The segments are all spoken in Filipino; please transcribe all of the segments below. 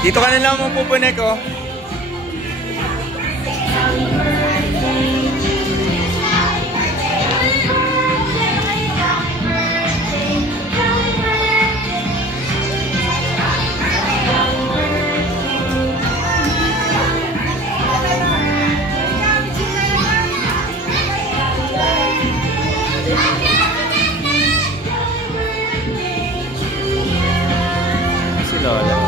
Dito ka na lang mong pupunek, oh. Si Lola.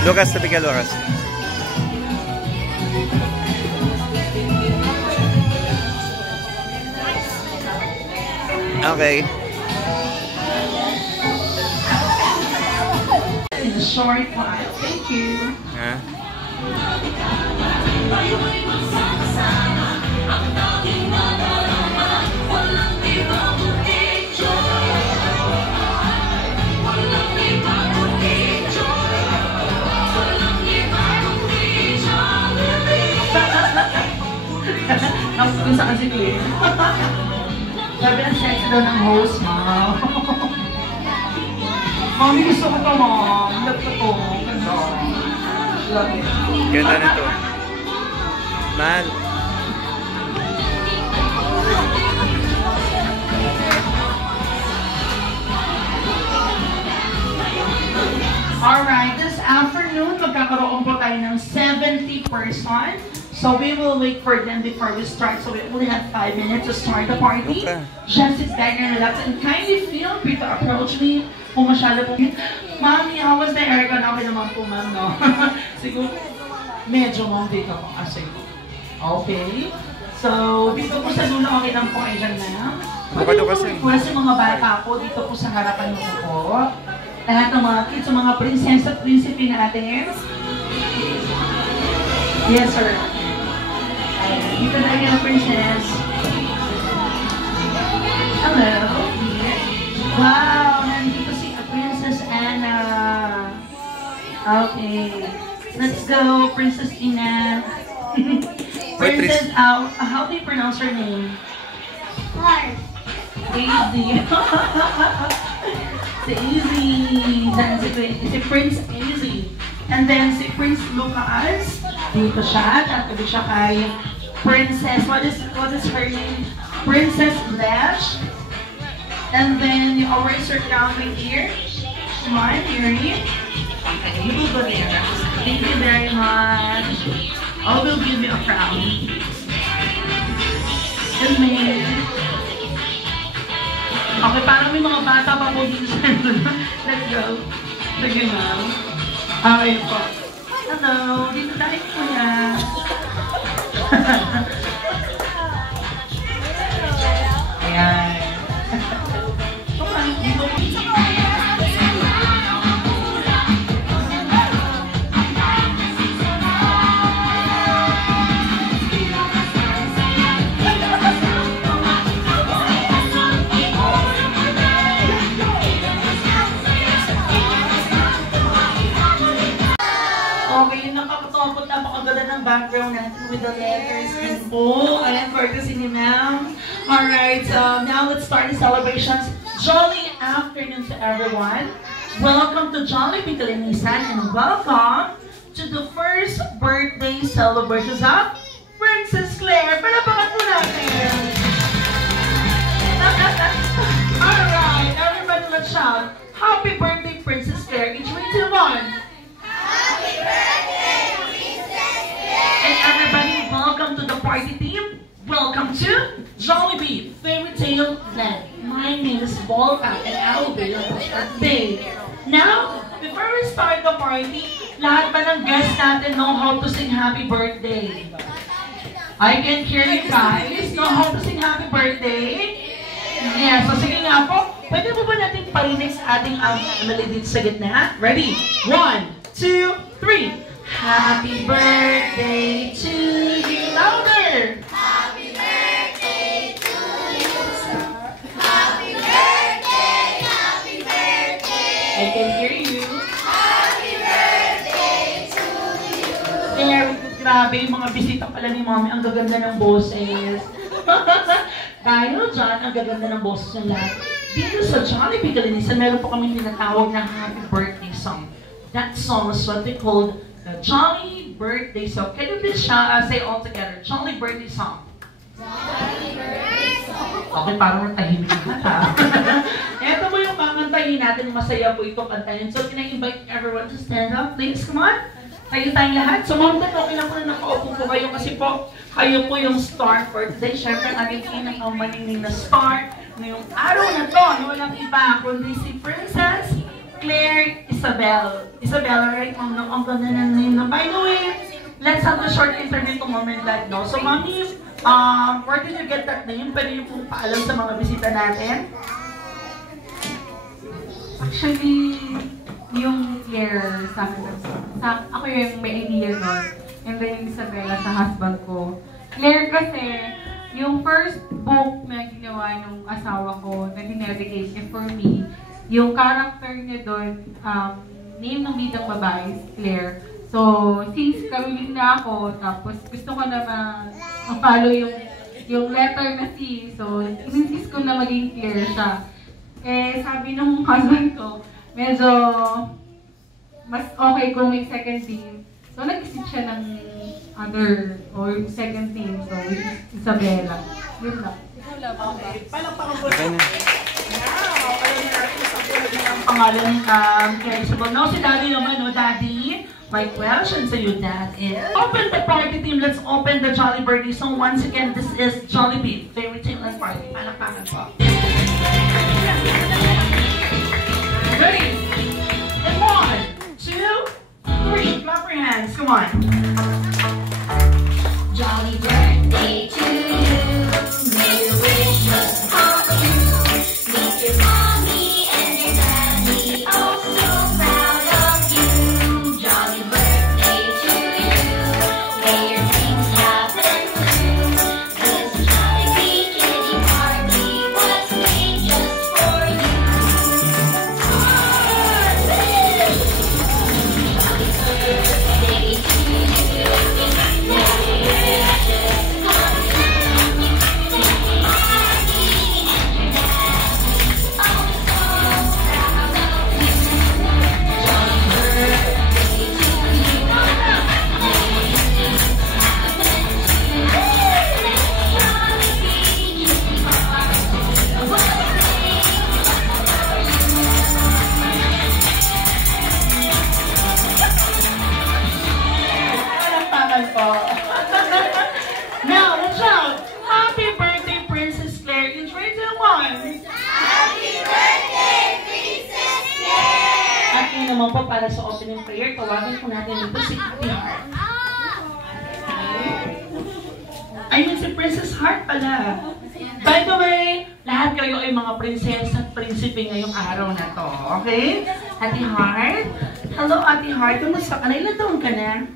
Lucas, tabi ka, Lucas. Okay. In a short while. Thank you. Kung saan si Claire? Sabi ng sexy daw ng host, ma. Mami, gusto ko ito, mom. Love ko ito. Ganda. Love it. Ganda na ito. Man. Alright, this afternoon, magkakaroon po tayo ng 70 person. So we will wait for them before we start. So we only have 5 minutes to start the party. Okay. Just sit back and relax and kindly feel free to approach me. Kung masyado po. Mami, how was the aircon? Okay naman po, ma'am, no? Siguro, medyo ma'am dito po. Okay. So, dito po sa dulo, okay lang po kayo dyan, ma'am. Pwede po request yung mga bata po dito po sa harapan mo po. Lahat ng mga kids, mga prinsesa at prinsipe natin. Yes, sir. Dito na yung princess. Hello. Wow, nandito si Princess Anna. Okay. Let's go, Princess Ina. Princess, how do you pronounce her name? Easy. Si Easy. Si Prince Easy. And then si Prince Lucas. Dito siya. Tatabi siya kay Princess. What is her name? Princess Lash. And then you always are down right here. Smile, Yuri. Okay, you will go there. Thank you very much. I will give you a crown. And then, okay, parang may mga bata pa po dito. Let's go. Sige, ma'am. Okay po. Hello, dito tayo po yan. Ayan. Background natin with the letters and bold. Ayan, courtesy ni ma'am. Alright, now let's start the celebrations. Jolly afternoon to everyone. Welcome to Jolly Pitalinisan and welcome to the first birthday celebrations of Princess Claire. Palapakan po natin. Alright, everybody let's shout. Happy birthday, Princess Claire. In 3, 2, 1. And everybody, welcome to the party team. Welcome to Jollibee Fairy Tale Land. My name is Volta and I will be your host for today. Now, before we start the party, lahat ba ng guests natin know how to sing happy birthday? I can hear you guys. Know how to sing happy birthday? Yeah, so sige nga po. Pwede mo ba natin parinig sa ating melody dito sa gitna? Ready? 1, 2, 3. Happy birthday to you. Louder! Happy birthday to you. Happy birthday, happy birthday. I can hear you. Happy birthday to you. Very good. Grabe, yung mga bisita pala ni Mommy. Ang gaganda ng boses. Dahil dyan, ang gaganda ng boses ng lahat. Dito sa Jollibee Kalinisan, meron po kami tinatawag na happy birthday song. That song is what we called the Jolly Birthday Song. Can you please say all together? Jolly Birthday Song. Happy birthday song. Okay, parang natahimik na ha. Ito mo yung kakantahin natin. Masaya po ito kantahin. So, can I invite everyone to stand up? Please, come on. Tayo tayong lahat. So, Ma'am Dan, okay lang po na nakaupo po kayo kasi po, kayo po yung star for today. Siyempre, ang ating pinakamaningning na star ngayong araw na to. Walang iba, kundi si Princess Claire Isabel. Isabel, right? Ang ganda ng name na. By the way, let's have a short interview to Mom and Dad, no? So, Mommy, where did you get that name? Pwede niyo pong paalam sa mga bisita natin? Actually, yung Claire sa akin, ako yung may idea nun. And then yung Isabella sa husband ko. Claire kasi, yung first book na ginawa ng asawa ko na dinedicate niya for me, yung character niya doon, name ng bidang babae is Claire. So, since Caroline na ako, tapos gusto ko na ma-follow yung letter na C. So, insist ko na maging Claire siya. Eh, sabi ng husband ko, medyo mas okay kung may second team. So, nag-isip siya ng other or second team. So, which is Isabella. Yun lang. Palakpakan po. Okay na. Ang pangalan ni Claire Isabel. No, si Daddy naman, no, Daddy? My question to you, Dad, is open the party team. Let's open the Jolly Birthday song. Once again, this is Jollibee Fairy Tale Land Party. Palakpakan po. Ready? And 1, 2, 3. Clap your hands. Come on. Jolly birthday to you. May your wishes come true. Meet your mommy and your daddy. Oh, so proud of you. Jolly birthday to you. May your dreams happen true. This Jollibee kitty party was made just for you. Jolly birthday to you. Palakpakan po. Now, let's shout. Happy birthday, Princess Claire. In 3, 2, 1. Happy birthday, Princess Claire! At yun naman po para sa opening prayer, tawagan po natin ito si Ate Heart. I mean, si Princess Heart pala. By the way, lahat kayo ay mga prinsesa at prinsipe ngayong araw na to. Okay? Ate Heart? Hello, Ate Heart. Kumusta ka na? Ilan taon ka na?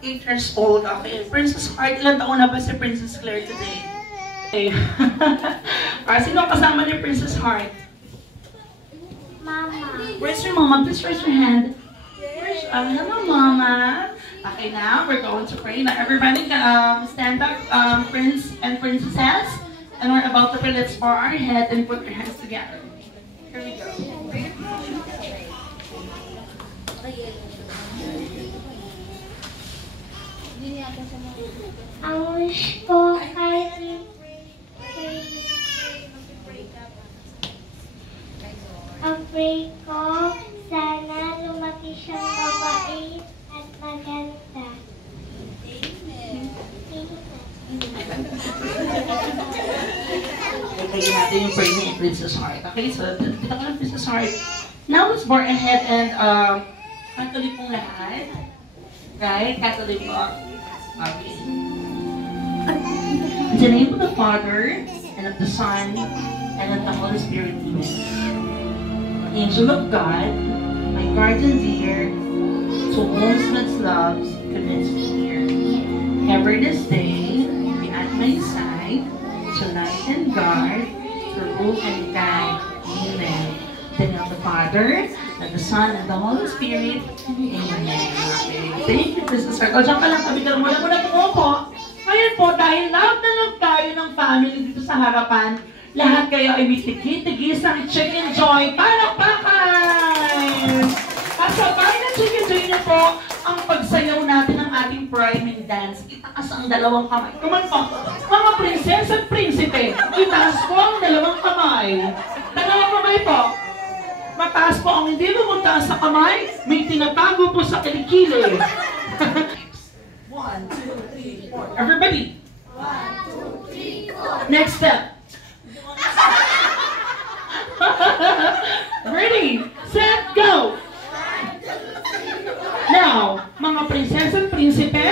8 years old. Okay. Princess Heart, ilan taon na ba si Princess Claire today? Okay. Sino ang kasama ni Princess Heart? Mama. Where's your mama? Please raise your hand. Hello, Mama. Okay, now we're going to pray. Now, everybody stand up, Prince and Princesses. And we're about to pray. Let's bow our head and put our hands together. Here we go. Ang wish ko kay ang pray din yung praise ni Princess Heart. Okay, so dito ko lang Princess Heart. Now let's bow our head and Catholic pong lahat. Right? Catholic po. Okay. In the name of the Father, and of the Son, and of the Holy Spirit, amen. Angel of God, my guardian dear, to whom God's loves commits me here. Ever this day, be at my side, tonight and guard, to rule and guide. Amen. In the name of the Father, and the Son, and the Holy Spirit. Amen. Okay. Thank you, Princess Heart. O, dyan ka lang kami. Muna po. Ngayon po, dahil love na love tayo ng family dito sa harapan, lahat kayo ay may tigi-tigis ng chicken joy. Palakpakan! Kasabay na chicken joy na po ang pagsayaw natin ng ating priming dance. Itaas ang dalawang kamay. Kuman po, mga prinsesa at prinsipe, itaas po ang dalawang kamay. Dalawang kamay po. Mataas po ang hindi lumutaas sa kamay, may tinatago po sa kilikili. 1, 2, 3, 4. Everybody. 1, 2, 3, 4. Next step. Ready, set, go! Now, mga prinsesa at prinsipe,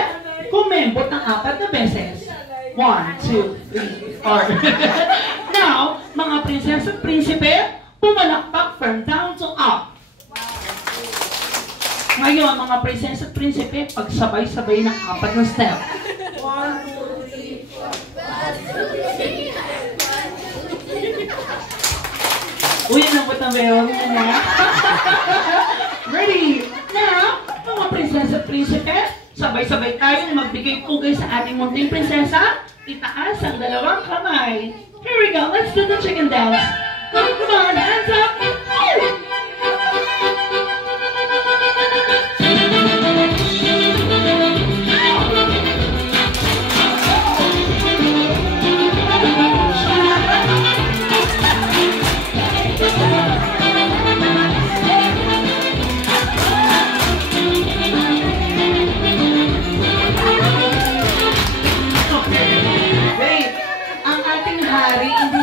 kumembot ng 4 na beses. 1, 2, 3, 4. Now, mga prinsesa at prinsipe, pumalakpak from down to up. Ngayon, mga prinsesa at prinsipe, pagsabay-sabay ng 4 na step. 1, 2, 3, 4. Uy, nabot na meron na. Ready? Now, mga prinsesa at prinsipe, sabay-sabay tayo na magbigay pugay sa ating munting prinsesa. Itaas ang dalawang kamay. Here we go. Let's do the chicken dance. Come on, hands up.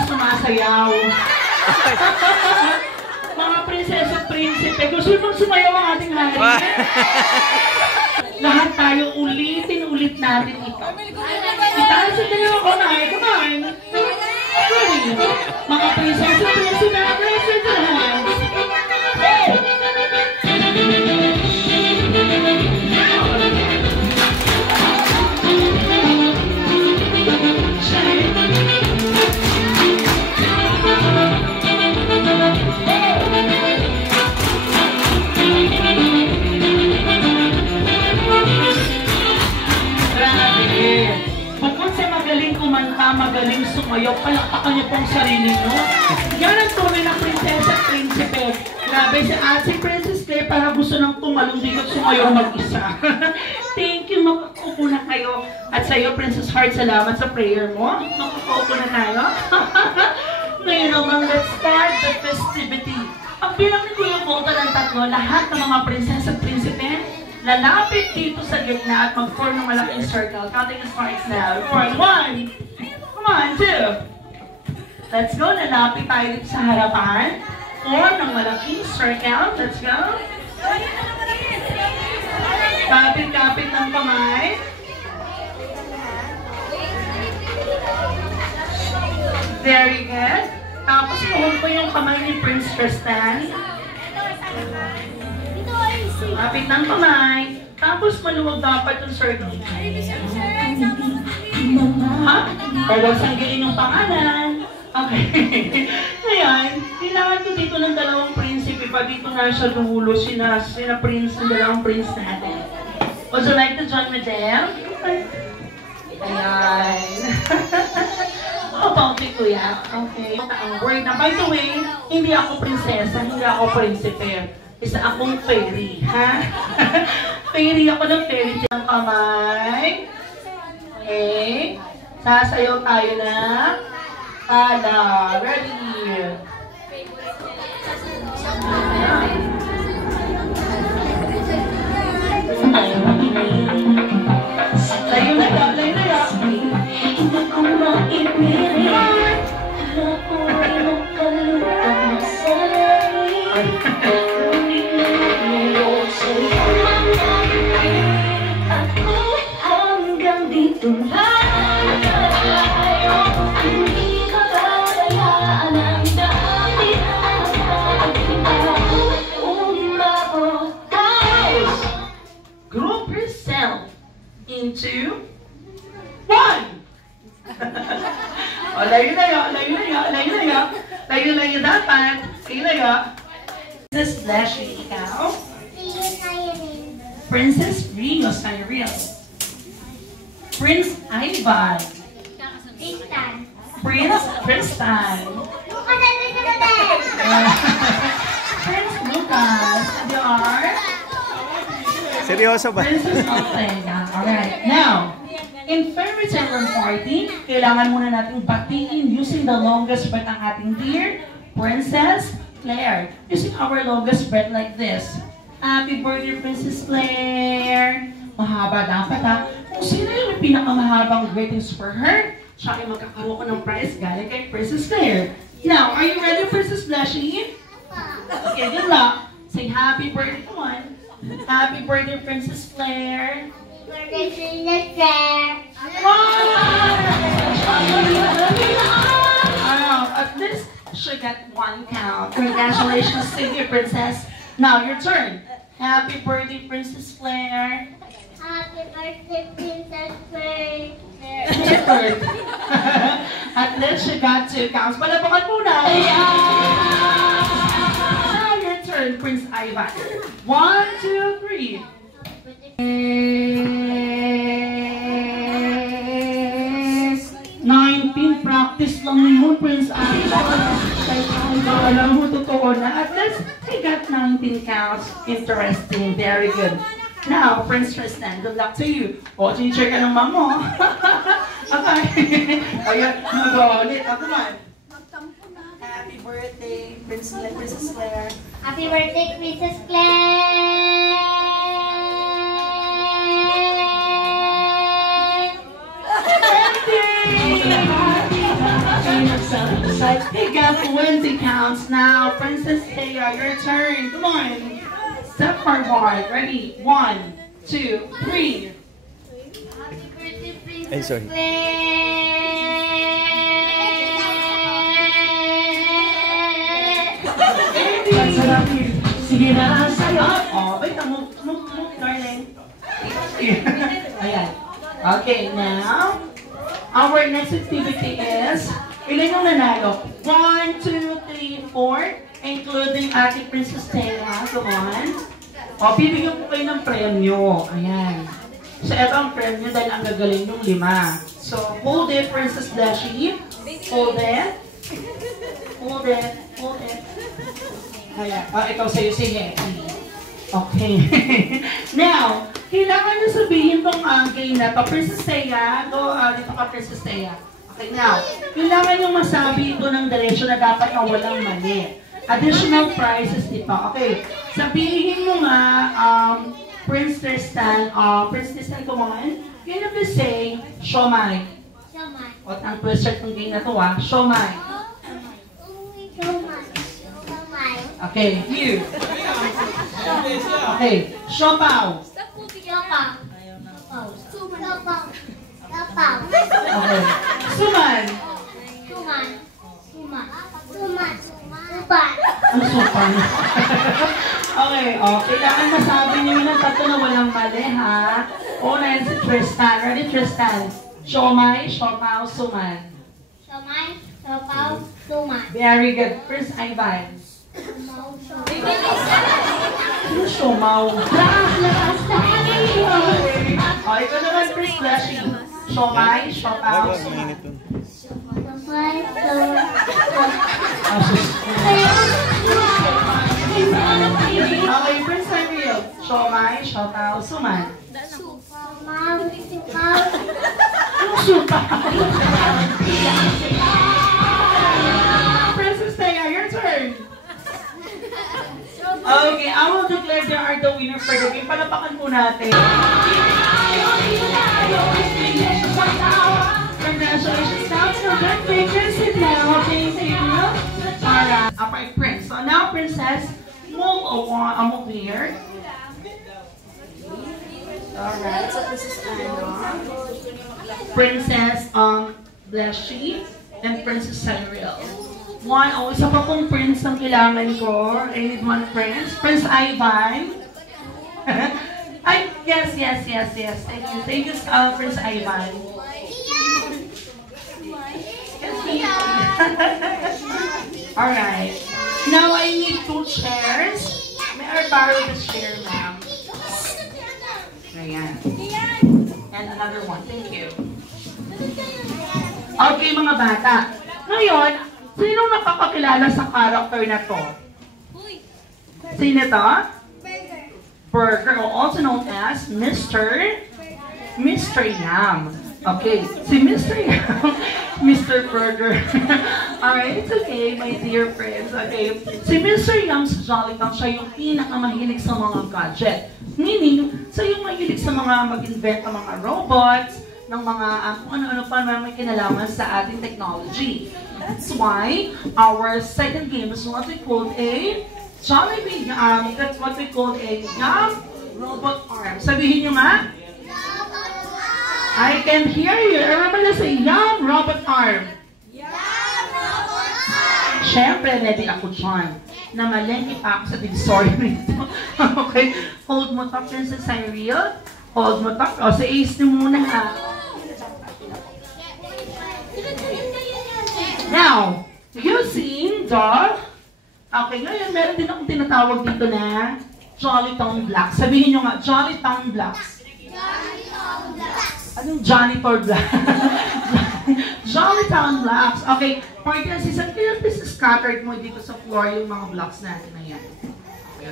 Sumasayaw. Mga prinsesa at prinsipe, gusto bang sumayaw ang ating hari? Lahat tayo ulit natin ito. Itaas sa dalawang kamay. Come on. Ready? Mga prinsesa at prinsipe, raise your hands. Magaling sumayaw, palakpakan niyo pong sarili niyo. Yan ang tunay ng prinsesa at prinsipe. Grabe si Ate Princess Claire para gusto nang tumalong dito at sumayaw mag-isa. Thank you, makakaupo na kayo. At sa iyo, Princess Heart, salamat sa prayer mo. Makakaupo na tayo. Ngayon naman, let's start the festivity. Ang bilang ni Kuya Volta ng 3, lahat ng mga prinsesa at prinsipe, lalapit dito sa gitna at mag-form ng malaking circle. Counting starts now. 1, 1, 2. Let's go. Lalapit tayo dito sa harapan. Form ng malaking circle. Let's go. Kapit-kapit ng kamay. Very good. Tapos i-hold ko yung kamay ni Prince Tristan. Kapit ng kamay. Tapos maluwag dapat yung circle. Ha? Huwag sanggilin yung pangalan. Okay. Ngayon, kailangan ko dito ng dalawang prinsipe pa. Dito na siya dulo. Sina prince, yung dalawang prince natin. Would you like to join with them? Ayan. About it, kuya. Okay. Ang word na, by the way, hindi ako prinsesa, hindi ako prinsipe. Isa akong fairy, ha? Fairy ako ng fairy ng kamay. Okay. Sasayaw tayo na. Ala. Ready? Layo na ya, layo na ya. Princess Blashy, ikaw? See you, Siren. Princess Rio Cyril. Prince Ivan. Tristan. Prince Tristan. Luka na rin naman. Prince Lucas. You are Seryoso ba? Princess Alfreda. Alright. Now, in fairy tale room party, kailangan muna nating batiin using the longest breath ang ating dear Princess Claire. Using our longest breath like this. Happy birthday, Princess Claire! Mahaba dapat ha. Kung sino yung pinakamahabang greetings for her, siya ay magkakaroon ko ng prize galing kay Princess Claire. Now, are you ready, Princess Blashy? Okay, good luck. Say happy birthday, come on. Happy birthday, Princess Claire. Birthday, Princess Claire. At least she got 1 count. Congratulations to you, Princess. Now, your turn. Happy birthday, Princess Claire. Happy birthday, Princess Claire. At least she got 2 counts. Palapakan muna. Now, your turn, Prince Ivan. 1, 2, 3. 19 practice lang yun, Prince Ivan. Alam mo, totoo na. At least, he got 19 counts. Interesting. Very good. Now, Prince Tristan, good luck to you. O, teacher ka ng mom mo. Okay. Ayan, magawa ulit. Come on. Happy birthday, Princess Claire. Happy birthday, Princess Claire. He got 20 counts now. Princess Thea, your turn. Come on. Step forward. Ready? 1, 2, 3. Happy birthday, Princess Ay, sorry. Claire. Sige na, sa'yo. Oh, wait, move, darling. Ayan. Okay, now, our next activity is, ilan yung nanalo? 1, 2, 3, 4, including Ate Princess Thea. Come on. O, bibigyan ko kayo ng premyo. Ayan. So, ito ang premyo dahil ang gagaling yung 5. So, hold it, Princess Blashy. Hold it. Hold it. Hold it. Ayan. Ikaw sa'yo. Sige. Okay. Now, kailangan nyo sabihin tong game na to. Princess Thea. Go, dito ka, Princess Thea. Okay, now, kailangan nyo masabi ito ng diretsyo na dapat ang walang mali. Additional prizes dito. Okay. Sabihin mo nga, Prince Tristan, come on. You have to say, Shomai. Shomai. O, ang twister ng game na to Shomai. Shomai. Okay, you. Okay, Siopaw. Siopaw. Siopaw. Siopaw. Okay, Suman. Suman. Suman. Suman. Suman. Ang supan. Okay, kailangan masabi niyo yun ang tatlo na walang mali, ha? Una yan si Tristan. Ready, Tristan? Siomay, siopaw, suman. Siomay, siopaw, suman. Very good. First, Ivan. Sumaw, Sino siomaw? lakas. Ikaw naman, Chris Blashy. Siomay, siopaw, Ang suman. init dun. Suman, Okay, Prince Cyril. Siomay, siopaw, suman. Sumaw, sumaw. Anong supaw? Princess Thea, your turn. Okay, I will declare they are the winner for the game. Palapakan po natin. Congratulations, now to the takers it now. Thank you. Alright, okay, Prince. So now, Princess, move here. Alright, so this is Princess Blashy and Princess Cyril. Isa pa pong prince ang kailangan ko. I need one prince. Prince Ivan. Ay, yes. Thank you, Prince Ivan. Alright. Now I need 2 chairs. May I borrow this chair, ma'am? Ayan. And another one. Thank you. Okay, mga bata. Ngayon, sino nakakakilala sa character na to? Sino to? Burger, also known as Mr. Yam. Okay, si Mr. Yam, Mr. Burger. Alright, it's okay, my dear friends. Okay, si Mr. Yam sa Jollitown, siya yung pinakamahilig sa mga gadget. Meaning, siya yung mahilig sa mga mag-invent ng mga robots, ng mga kung ano-ano pa na may kinalaman sa ating technology. That's why our second game is what we call a Jollibee, that's what we call a Yam Robot Arm. Sabihin nyo nga. I can hear you. Everybody say Yam Robot Arm. Yum, robot arm! Siyempre, ready ako dyan. Na malengke pa ako sa divisory nito. Okay? Hold mo to, Princess Cyril. Hold mo to. O, sa Ace ni muna ha. Now, using the... Okay, ngayon meron din akong tinatawag dito na Jollitown Blocks. Sabihin nyo nga, Jollitown Blocks. Jollitown blocks. Anong Janitor Blocks? Jollitown Blocks. Okay, for instance, kailan this is scattered mo dito sa floor yung mga blocks natin na yan. Okay,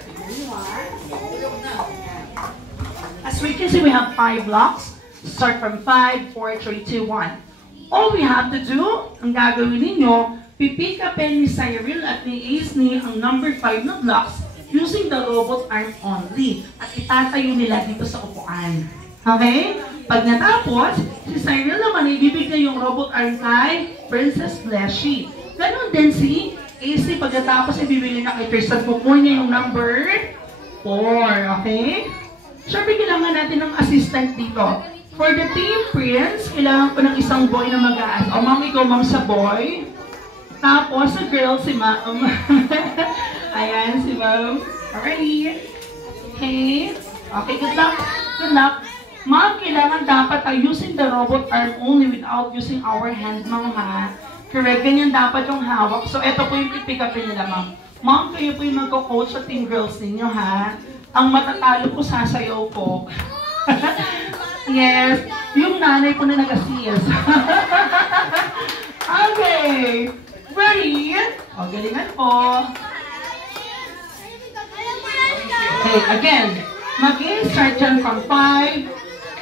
as we can see, we have 5 blocks. Start from 5, 4, 3, 2, 1. All we have to do, ang gagawin ninyo, pipick upin ni Cyril at ni Ace ni ang number 5 na blocks using the robot arm only. At itatayo nila dito sa upuan. Okay? Pag natapos, si Cyril naman ibibigay yung robot arm kay Princess Fleshy. Ganon din si Ace, pagkatapos ibibigay na kay Tristan. Kukuha niya yung number 4. Okay? Siyempre, kailangan natin ng assistant dito. For the team Prince, kailangan ko ng isang boy na mag-aas. O, ma'am, ikaw, ma'am, sa boy. Tapos, sa girl, si ma'am. Ayan, si ma'am. Alrighty. Okay. Okay, good luck. Good luck. Ma'am, kailangan dapat using the robot arm only without using our hand, ma'am, ha? Correct, ganyan dapat yung hawak. So, ito po yung pipick upin nila, ma'am. Ma'am, kayo po yung magko-coach sa team girls ninyo, ha? Ang matatalo po, sasayaw po. Yes, yung nanay ko na nag-assist. Okay. Ready? O, galingan po. Okay, again. Mag-start dyan from 5,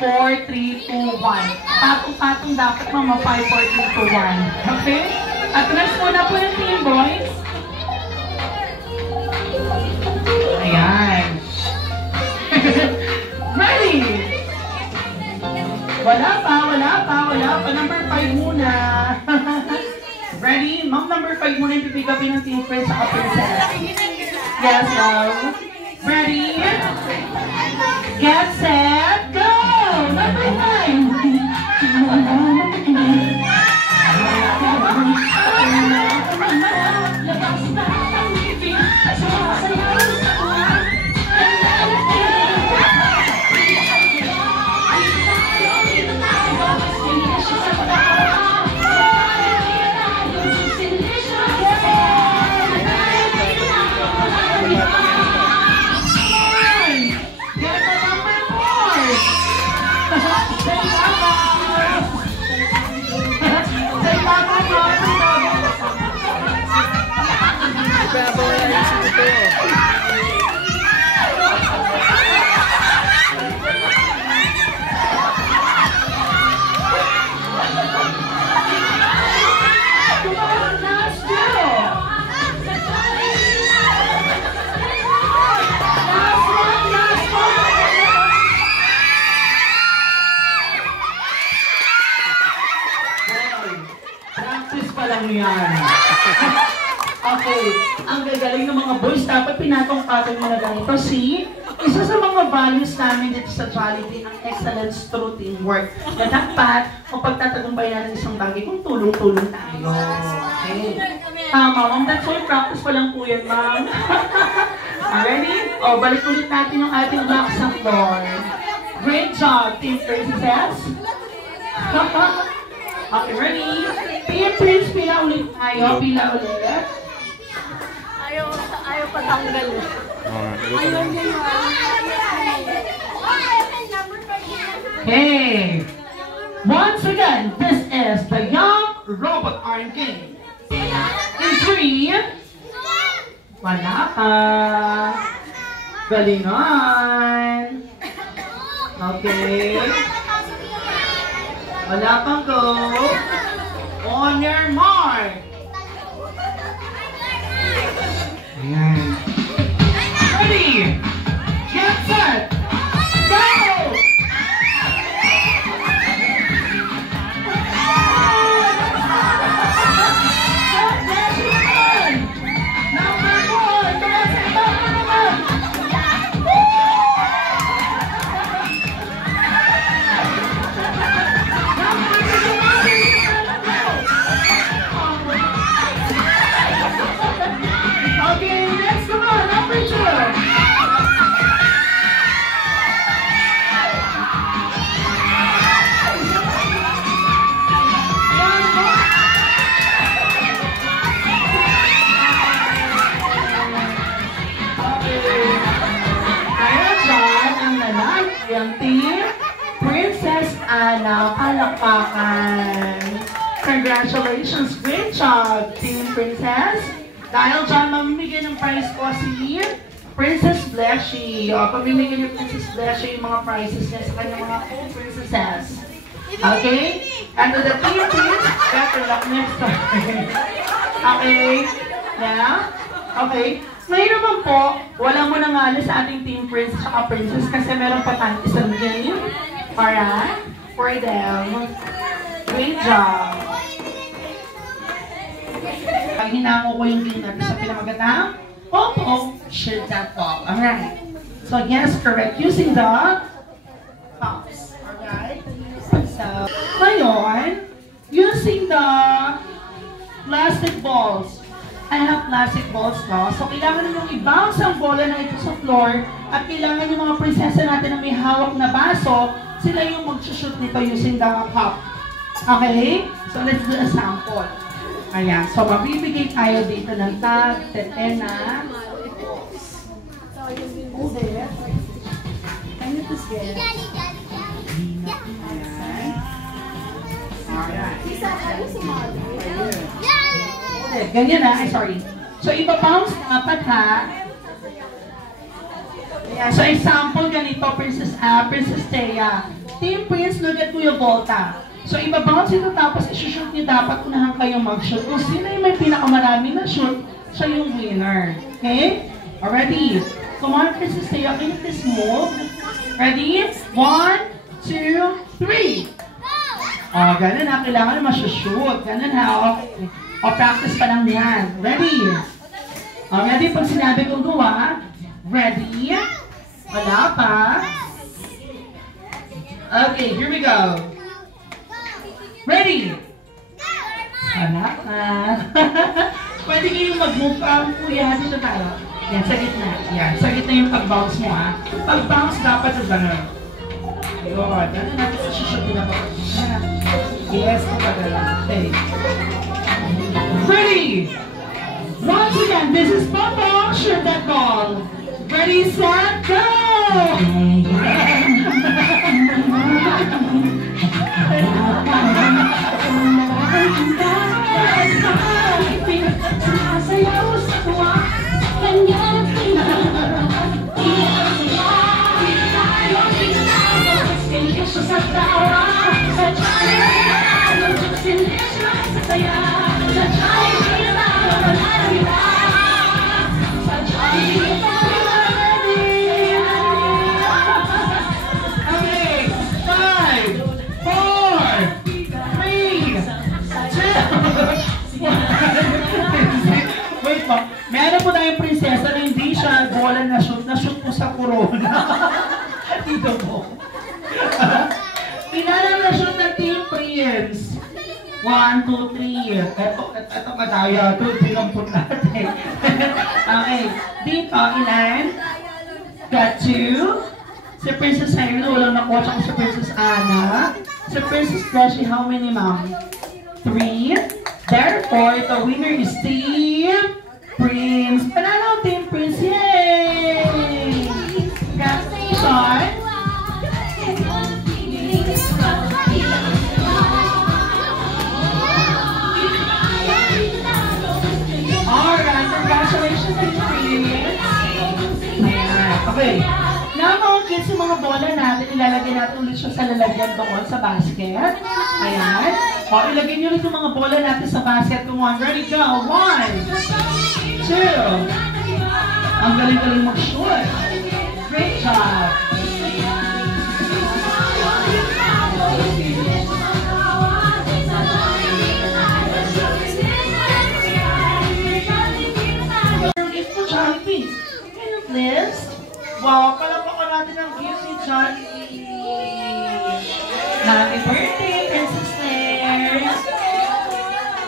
4, 3, 2, 1. Patong-patong dapat mga 5, 4, 3, 2, 1. Okay? At next muna po yung team, boys. Ayan. Ready? Wala pa. Number 5 muna. Ready? Ma'am, number 5 muna yung pipick upin ng team friends sa Princess. Yes, love. Ready? Get set, go! Number 5. Okay, ang gagaling ng mga boys, dapat pinatong-patong mo na ganito. See, isa sa mga values namin dito sa Jollibee, ang excellence through teamwork. Na dapat, kung pagtatagumpay natin isang bagay, kung tulong-tulong tayo. Okay. Tama, ma'am. That's why practice pa lang po yan, ma'am. Ready? O, balik ulit natin yung ating blocks sa floor. Great job, Team Princess. Okay, ready? Team Prince, pila ulit tayo. Pila ulit. Ayaw patanggal. Ayaw niya yun. Okay. Once again, this is the Young Robot Arm Game. In 3, wala ka. Galingan. Okay. Wala pang go. On your mark. Ayan. Ready? Get set. Go! Yung team Princess Anna, palakpakan. Congratulations, great job, Team Princess. Dahil dyan, mamimigay ng prize ko si Princess Blessy. O, pamimigay ni Princess Blessy yung mga prizes niya sa kanyang mga princesses. Okay? And to the team, please, better luck next time. Okay? Yeah? Okay? Ngayon naman po, wala mo nang alis sa ating Team Prince at Princess kasi meron pa tayong isang game para for them. Great job! Pag hinango ko yung game natin sa pinamagatang, opo, shoot that ball. Alright. So yes, correct. Using the pops. Alright. So, ngayon, using the plastic balls. I have plastic balls no? So kailangan ninyong i-bounce ang bola na ito sa floor at kailangan yung mga prinsesa natin na may hawak na baso, sila yung mag-shoot nito using the cup. Okay? So let's do a sample. Ayan. So mabibigay tayo dito ng tag, tetena. Hold it. Can you please get it? Ganyan na, ay sorry. So, iba-bounce dapat ha. Ayan, so example ganito, Princess Thea. Team Prince, look at Kuya Volta. So, iba-bounce ito tapos isushoot niyo dapat unahan kayong mag-shoot. Kung sino yung may pinakamarami na shoot, siya yung winner. Okay? Already? Come on, Princess Thea, can you please move? Ready? 1, 2, 3. Oh, ganun ha. Kailangan na masushoot. Ganun ha. Okay. O, practice pa lang yan. Ready? O, ready? Pag sinabi kong gawa, ready? Wala pa. Okay, here we go. Ready? Wala pa. Pwede kayong mag-move pa. Kuya, dito tayo. Yan, sa gitna. Yan, sa gitna yung pag-bounce mo ha. Pag-bounce dapat sa gano'n. Ayun, gano'n natin sa shushoot din ako. Yes, kapag okay. Ready? Once again, this is Papa. Shoot that ball. Ready, set, go! Meron po tayong prinsesa na hindi siya bola na shoot po sa corona. Dito po. Inalang na shoot ng Team Prince. 1, 2, 3. Ito madaya. Ito, pinampun natin. Okay. Dito, ilan? Got 2. Si Princess Irene, walang nakuha. Tsaka si Princess Anna. Si Princess Flashy, how many, ma'am? 3. Therefore, the winner is Team Prince. Panalo, Team Prince. Yay! Congratulations. Alright, congratulations, Team Prince. Ayan, okay. Now, mga kids, yung mga bola natin, ilalagay natin ulit siya sa lalagyan doon sa basket. Ayan. O, ilagay niyo ulit yung mga bola natin sa basket. Kung one, ready, go. 1, 2. Ang galing-galing mag-shoot. Great job. Gift to Jollibee. Can you please? Wow, palapakan natin ang gift ni Jollibee. Happy birthday, Princess Claire.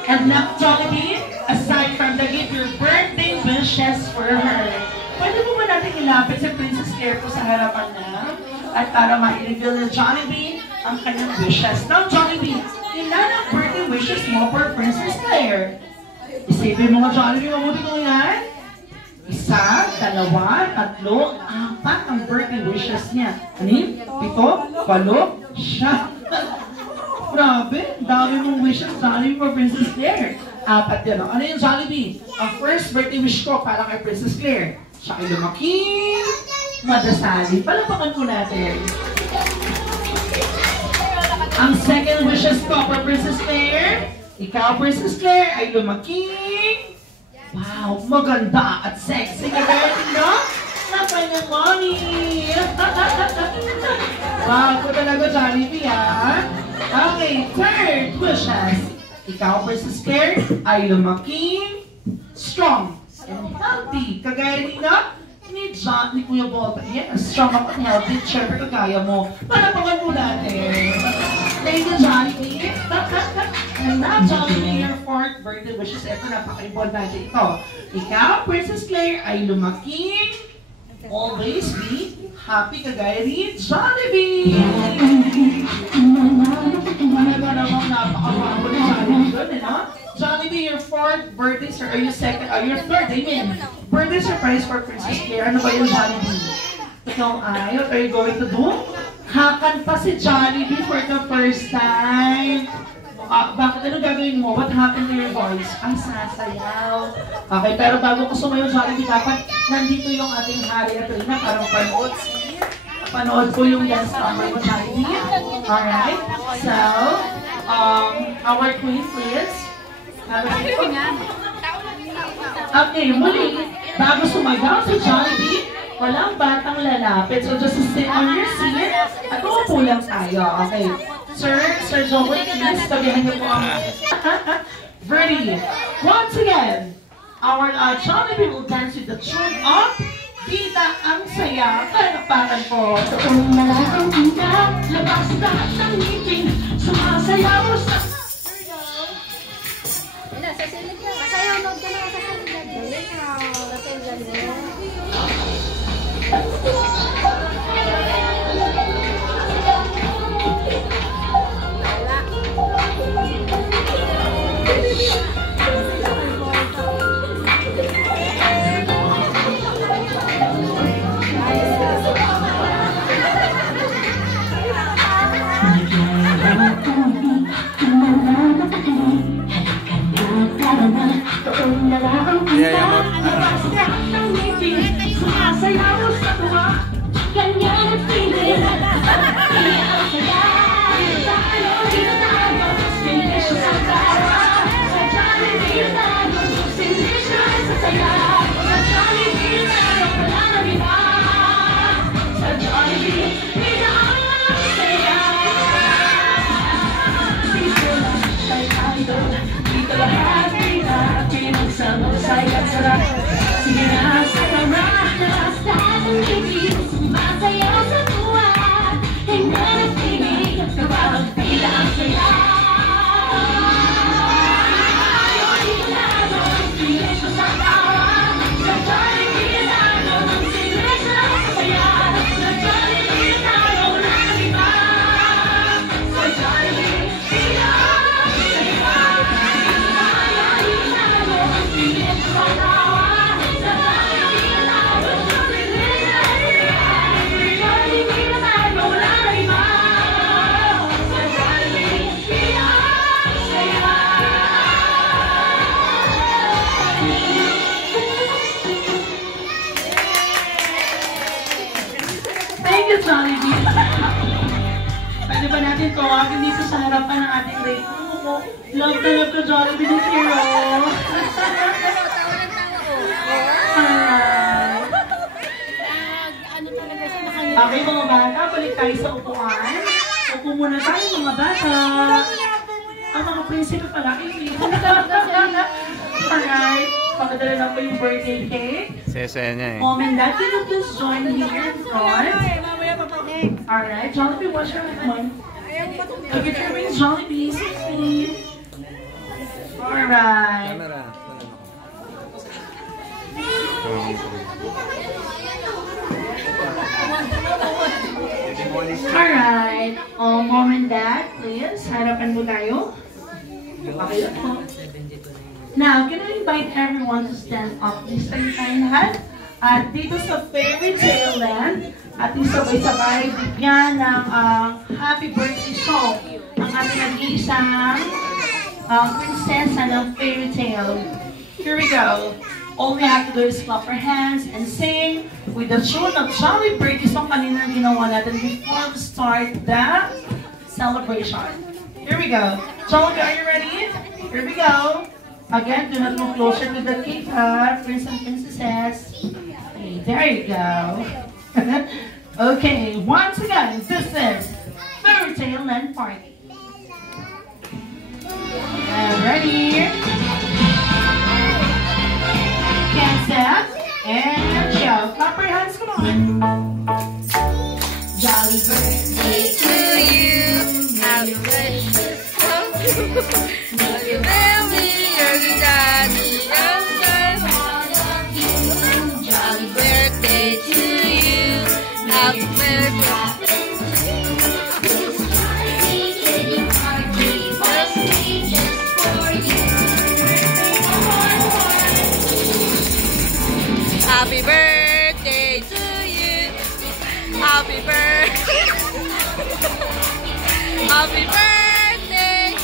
And now, Jollibee, aside from the gift, your birthday wishes for her. Pwede mo ba natin ilapit si Princess Claire po sa harapan na? At para ma-reveal ni Jollibee ang kanyang wishes. Now, Jollibee, ilan ang birthday wishes mo for Princess Claire? Isipin mo nga, Jollibee, mabuti ko yan. 1, 2, 3, 4 ang birthday wishes niya. Ano yun? 7, 8, 9. Grabe, dami mong wishes, Jollibee, for Princess Claire. 4 yan. Ano yung Jollibee? Ang first birthday wish ko para kay Princess Claire. Siya ay lumaki, madasali. Palapakan po natin. Ang second wishes ko for Princess Claire, ikaw, Princess Claire, ay lumaki. Wow, maganda at sexy. Kagaya nyo? Napay ng mommy. Wow, ito talaga Jollibee, ha? Okay, third wishes. Ikaw, Princess Claire, ay lumaki, strong, and healthy. Kagaya nyo? Ni Kuya Bolton. Yes, strong up and healthy. Siyempre, kagaya mo. Palapakan mo natin. Thank you, Jollibee. And now, Jollibee, your fourth birthday wishes. Ito, napaka-importante ito. Ikaw, Princess Claire, ay lumaki, always be happy kagaya ni Jollibee. Talaga namang napaka-bago ni Jollibee doon, eh, no? Jollibee, your fourth birthday, or your second, your third, I mean, birthday surprise for Princess Claire. Ano ba yung Jollibee? Ikaw ay, what are you going to do? Hakanta si Jollibee for the first time. Bakit ano gagawin mo? What happened to your voice? Ay, sasayaw. Okay, pero bago ko sumayo, Jollibee, dapat nandito yung ating hari at Rina para mapanood. Panood ko yung dance number mo, Jollibee. Alright? So, our queen, please. Okay, muli, bago sumayaw si Jollibee, walang batang lalapit. So, just sit on your seat at uupo lang tayo. Okay. Sir Joey, please, tabihan niyo po ang... Ready? Once again, our Jollibee will dance with the tune of Tita Ang Saya. Palakpakan po. Doon na lang ang tita, labas lahat ng ngipin, sumasayaw sa... Sa silid ka. Masayaw, nood ka na sa silid. Dali ka. Sa silid. Doon na lang Thank you, Jollibee. Pwede ba natin tawagin dito sa harapan ng ating rate? Love na love ko, Jollibee this year, oh. Alright. Okay, mga bata, balik tayo sa upuan. Upo muna tayo, mga bata. Ang mga prinsipyo pala, alright, pakadala na po yung birthday cake. Sesaya niya eh. Mom and Dad, can you please join here in front? Alright, Jollibee, wash your hand. Look at your wings, Jollibee, sexy. Alright. Alright. Mom and Dad, please, harapan mo tayo. Okay po. Now, can I invite everyone to stand up? Please stand tayo lahat. At dito sa Fairy Tale Land, ating sabay-sabay bigyan ng happy birthday song ang ating nag-iisang prinsesa ng Fairy Tale. Here we go. All we have to do is clap our hands and sing with the tune of Jolly Birthday song kanina ginawa natin before we start the celebration. Here we go. Jolly, are you ready? Here we go. Again, do not move closer to the cake, prince and princesses. Okay, there you go. Okay, once again, this is Fairy Tale Land Party. Ready? Get set and show. Clap your hands, come on. Jolly birthday to you. Happy birthday. Happy birthday, your daddy. Jolly birthday to you. Happy birthday. Happy birthday to you. Happy birthday. Happy birthday.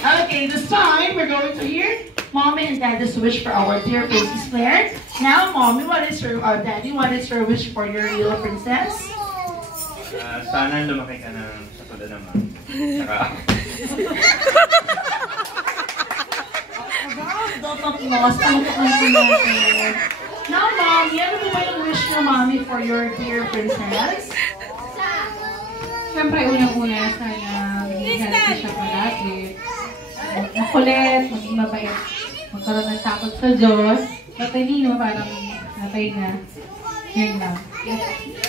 Okay, this time we're going to hear Mommy and Daddy's wish for our dear Princess Claire. Now, Mommy, what is your, Daddy, what is your wish for your little princess? Sana lumaki ka ng katulad naman. Saka... Don't applause. Now, Mommy, ano po ba yung wish mo, Mommy, for your dear princess? Siyempre, unang-una, sana maging healthy siya palagi. Makulit, maging mabait. Magkaroon ng takot sa Diyos. Matalino, parang natay na. Yun lang.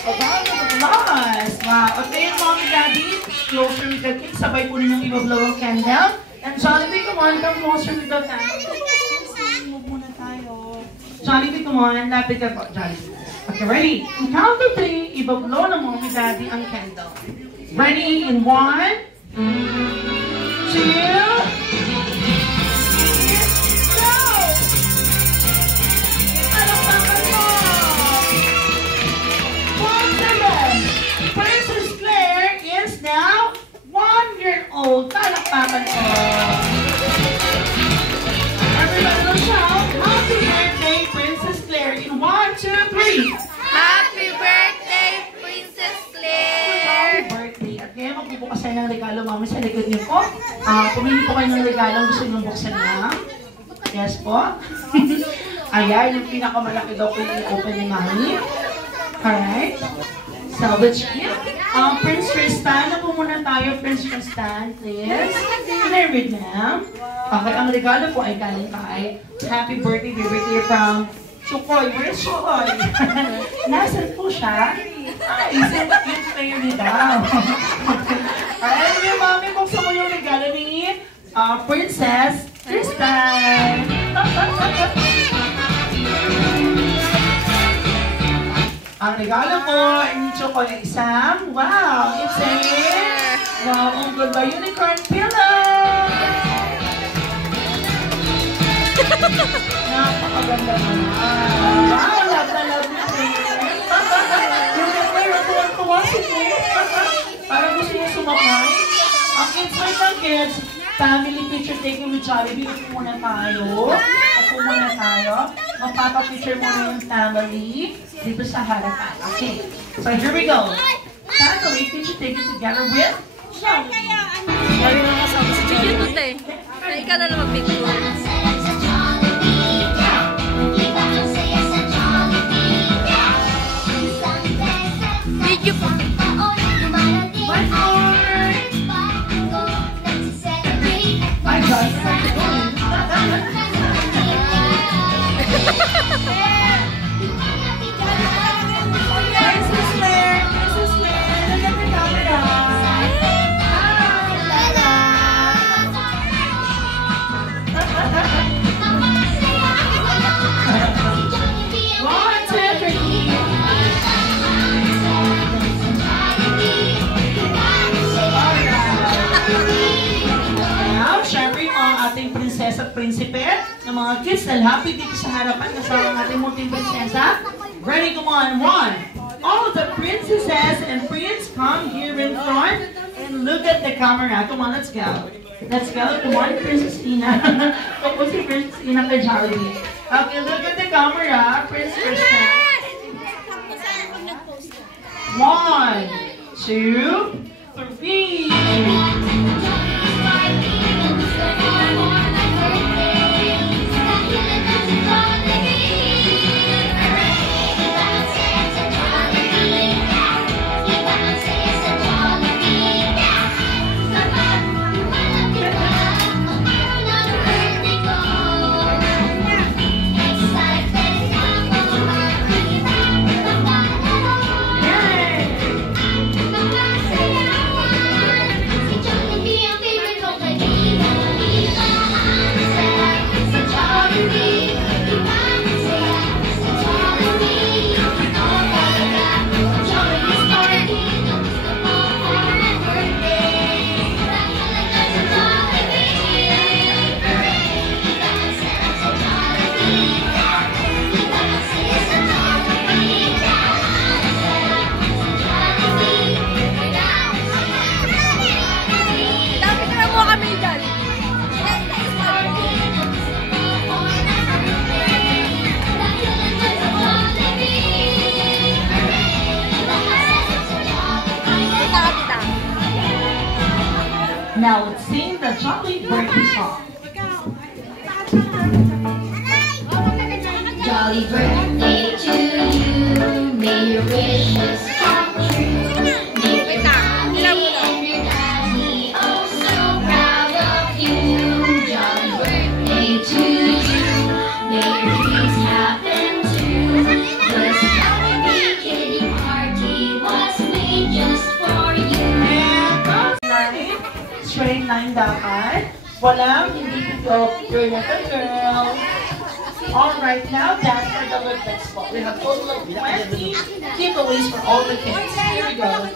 Applause! Wow. Okay, Mommy, Daddy, closer with the cake. Sabay po ninyong ibablow ang candle. And Jollibee, come on, come closer with the candle. Move muna tayo. Jollibee, come on. Lapit ka po, Jollibee. Okay, ready? In count to 3, ibablow ng Mommy, Daddy ang candle. Ready? In 1, 2, Princess Claire is now 1-year-old. Palakpakan ko. Everybody will shout, happy birthday, Princess Claire. In 1, 2, 3. Happy birthday, Princess Claire! Happy birthday. At ngayon, magbubukas tayo ng regalo, Mami, sa likod niyo po. Pumili po kayo ng regalo gusto niyong buksan niya. Yes po. Ayan, yung pinakamalaki daw po yung open ni Mami. Alright. So, which gift? Prince Tristan, na po muna tayo. Prince Tristan, please. Can I read, ma'am? Okay, ang regalo po ay galing kay Happy Birthday, baby dear from Sukoy. Where's Sukoy? Nasaan po siya? Ay, isang cute player ni daw. Alright, anyway, Mami, buksan mo yung regalo ni Princess Tristan. Ang regalo ko, inicho ko yung isang, wow, it's a, wow, ang good ba, unicorn pillow! Wow, love na love ni Claire. Yung Claire, tuwang-tuwa si Claire. Parang gusto niya sumakay. Ang kids, wait lang kids. Family picture taking with Jollibee. Upo muna tayo. Upo muna tayo. Magpapapicture muna yung family dito sa harapan. Okay. So here we go. Family picture taken together with Jollibee. Video to te. Ikaw na lang mag-picture. Video pa. One more. My God. Princess Claire. Princess Claire. Look at the camera. One, two, three. Now, syempre yung mga ating prinsesa at prinsipe ng mga kids dahil happy dito sa harapan kasama ang ating munting prinsesa. Ready, come on. One. All the princesses and prince come here in front and look at the camera. Come on, let's go. Let's go. Come on, Princess Ina. Tapos si Princess Ina kay Jollibee. Okay, look at the camera. Prince Christian. 1, 2, 3. Now let's sing the Jolly Birthday song. Jolly birthday to you, may your wishes come true. Make your mommy and your daddy oh so proud of you. Jolly birthday to you, may your dreams happen too. This Jollibee kitty party was made just for you. Straight line dapat. Walang hindi ito. You're not a girl. Alright, now that's for the lip spot. We have total of 20 giveaways for all the kids. Here we go.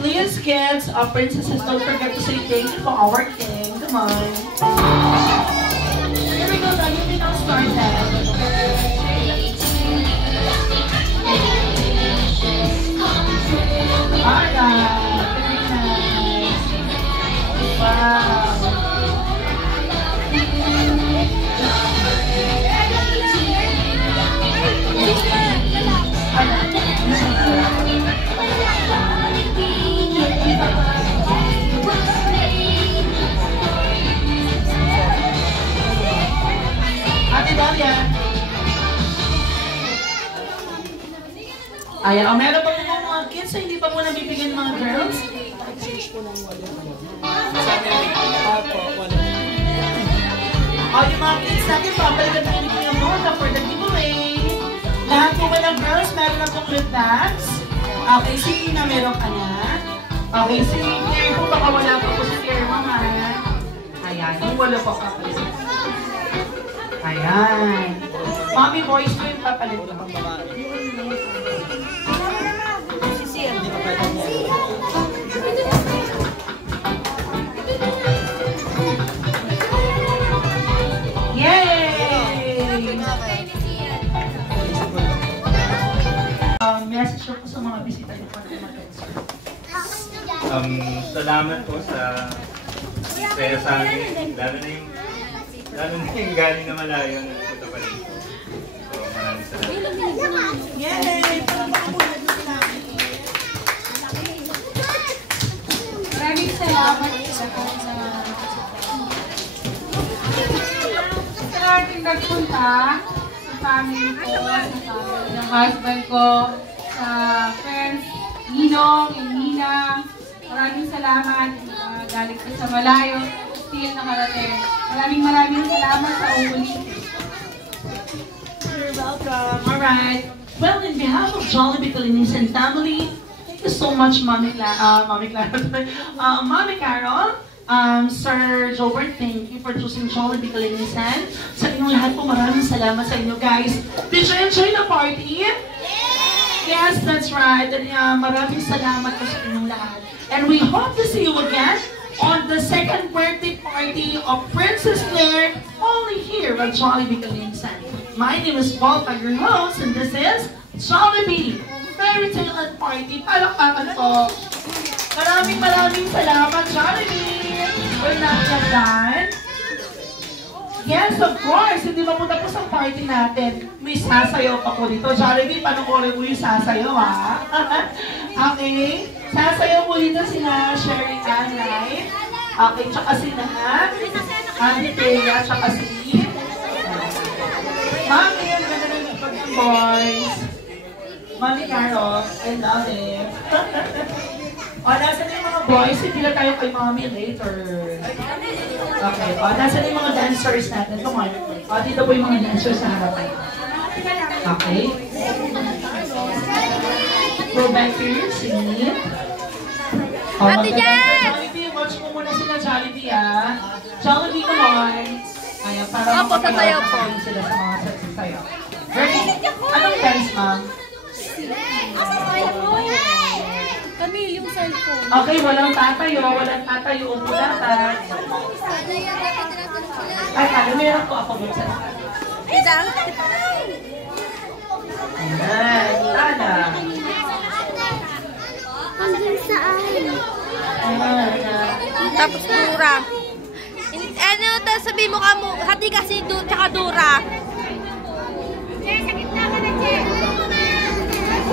Please, kids, princesses, don't forget to say thank you for our king. Come on. Here we go, now you can now start that. Alright. Wow. Ate Dalia. Ayan, meron pa mga kids na hindi pa mo nabibigyan mga girls? Yung mga kids natin, papalitan na ni Kuya Mona for the giveaway. Lahat po ba ng girls, meron na pong lip bags? Okay, si Ina, meron ka na. Okay, si Claire po, baka wala po si Claire mga. Ayan, yung wala po ka. Ayan. Mommy boys ko yung papalitan. Yay! salamat po sa pera sa amin. Lalo na yung galing na malayo na punta pa rin. So, maraming salamat. Yay! Palakpakan po natin sila. Maraming salamat sa ating nagpunta sa family ko, sa family ng husband ko, sa friends, Ninong and Nina. Maraming salamat. Galing ko sa malayo, still nakarating. Maraming salamat sa uulitin. You're welcome. Alright. Well, in behalf of Jollibee Kalinisan family, thank you so much, Mommy Carol, Sir Jobert, thank you for choosing Jollibee Kalinisan. Sa inyong lahat po, maraming salamat sa inyo, guys. Did you enjoy the party? Yes, that's right. And maraming salamat po sa inyong lahat. And we hope to see you again on the second birthday party of Princess Claire, only here at Jollibee Kalinisan. My name is Volta, your host, and this is Jollibee Fairy Tale and Party. Palakpakan po. Maraming salamat, Jollibee. We're not yet done. Yes, of course. Hindi ba po tapos ang party natin? May sasayaw pa po dito. Jollibee, panoorin mo yung sasayaw, ha? Okay. Sasayaw mo dito sina Sherry Ann, right? Okay, tsaka sina Ate Thea, tsaka si Mami, ang ganda ng ipag ng boys. Mami Carol, I love it. O, nasa na yung mga boys? Hindi na tayo kay Mami later. Okay, o, nasa na yung mga dancers natin? Come on. O, dito po yung mga dancers sa harapan. Okay. Go back to your seat. Ate Jen! Jollibee, watch mo muna sila Jollibee, ah. Jollibee, come on. Ayan, para Opo, tatayo po. sila sa mga sasayaw. Ready? Anong dance, ma'am? Camille, yung cellphone. Okay, walang tatayo. Upo lahat. Ay, kaya meron ko ako dun sa lahat. Isang? Ayan, tada. Hanggang saan? Ayan. Tapos Dura. Ano, tapos sabihin mo ka mo, hati kasi tsaka Dura. Sa gitna ka na, Jen.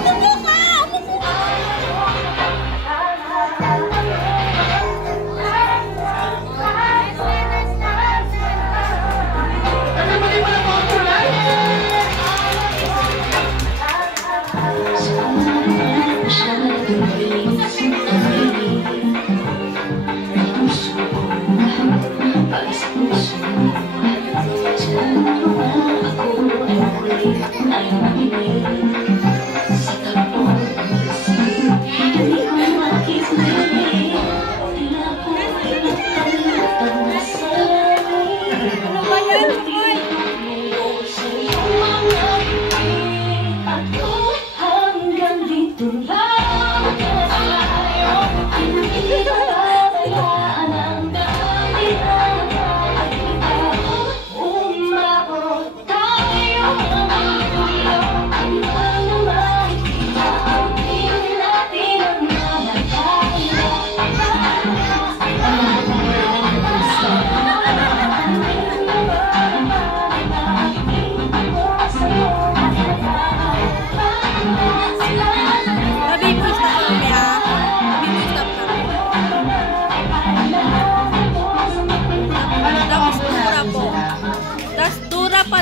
Umupo ka! Umupo ka!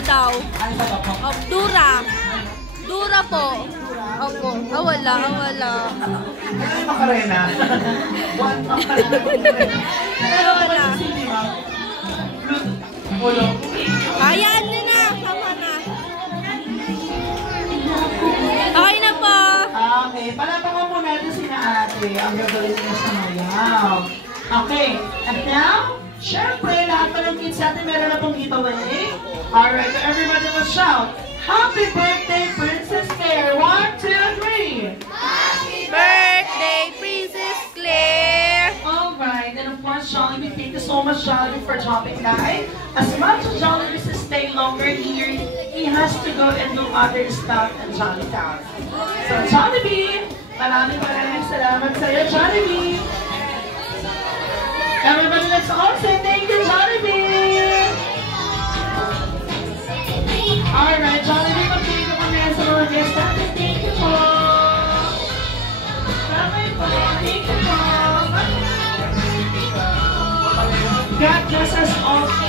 Daw. Dura po. Opo. Wala. Ay, Macarena. One Macarena. Pero wala. Ulo. Hayaan nyo na. Sama na. Okay na po. Okay. Palapakan po natin sina ate. Ang gagawin nila sa mayaw. Okay. And now, syempre, lahat pa ng kids natin meron na pong giveaway. Alright, so everybody will shout, Happy birthday, Princess Claire! 1, 2, 3! Happy birthday, Princess Claire! Alright, and of course, Jollibee, thank you so much, Jollibee, for dropping by. As much as Jollibee is to stay longer here, he has to go and do other stuff in Jollytown. So, Jollibee, maraming salamat sa iyo, Jollibee! Everybody, let's all say thank you, Jollibee! Alright, Jollibee, mag-thank you kami sa mga guests natin. Thank you po! Bye-bye po! Thank you po! God bless us all.